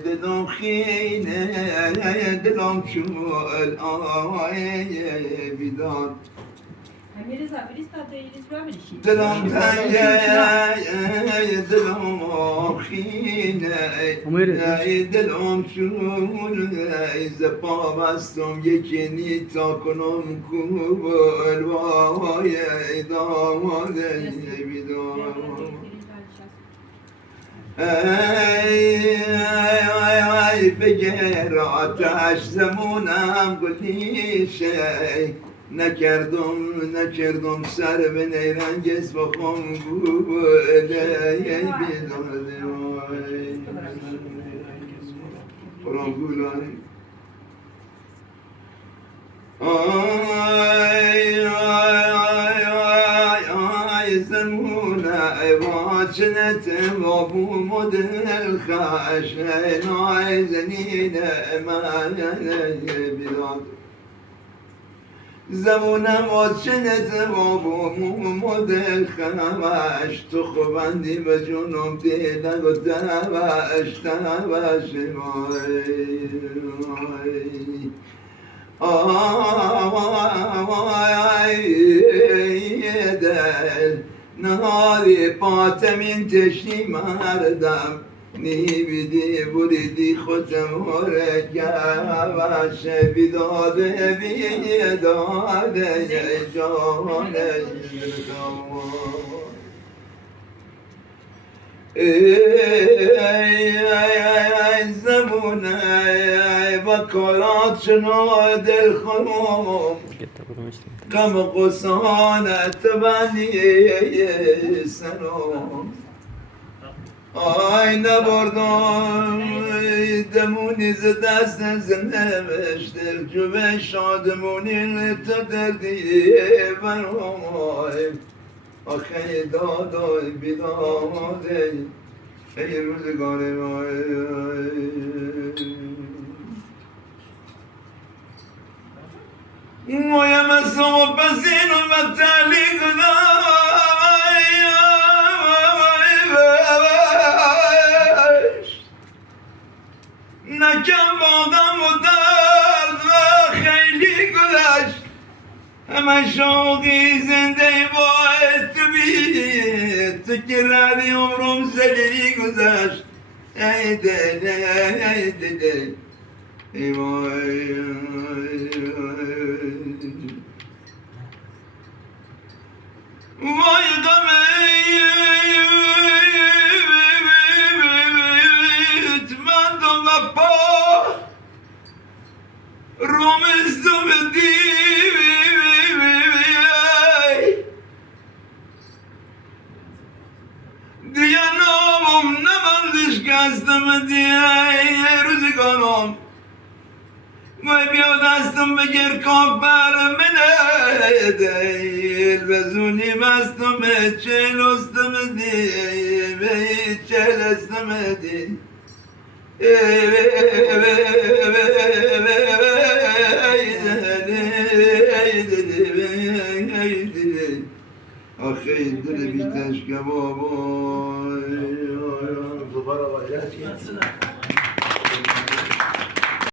دلم خینه دلم شمال بیدار دلم تنگه دلم خینه دلم شمال زپا بستم یکی نیتا کنم کبل وای داماد بیدار ای بگر آتش زمونم گلیشه نکردم سر به نیرنگز بخم گوله قرآن گولای جنت وابو مدل خاش نايزنين ما بلاد زمونم جنت وابو مدل خاش تخبندي بجنوم تيلا قداماش تاباش نهاری پاتمین تشنی مردم نیبیدی بریدی خودم رگه بیداده بیداده جانه ای زمونه با کلات شنو دل خموم غم قصانت بنی سنم آی نبردم دمونی ز دست نوشته جوه شادمونی تو دردی برای آخه دادای بیداده ای روزگار مویم از و بزین و تعلیق نکم بادم و درد و خیلی گذشت همه شوقی زنده باید تو بید تو که ردی عمرم زلیلی گذشت ای دل ای دل ای وای وای غمه من دو وفا رومستم دی دیگه نامم نبندش کستم دیگه روزگارم وای بیا دستم بگیر کافر منه دیل بزونی مستم چه لستم دی چه لستم دی آخه دل بیتش که بابا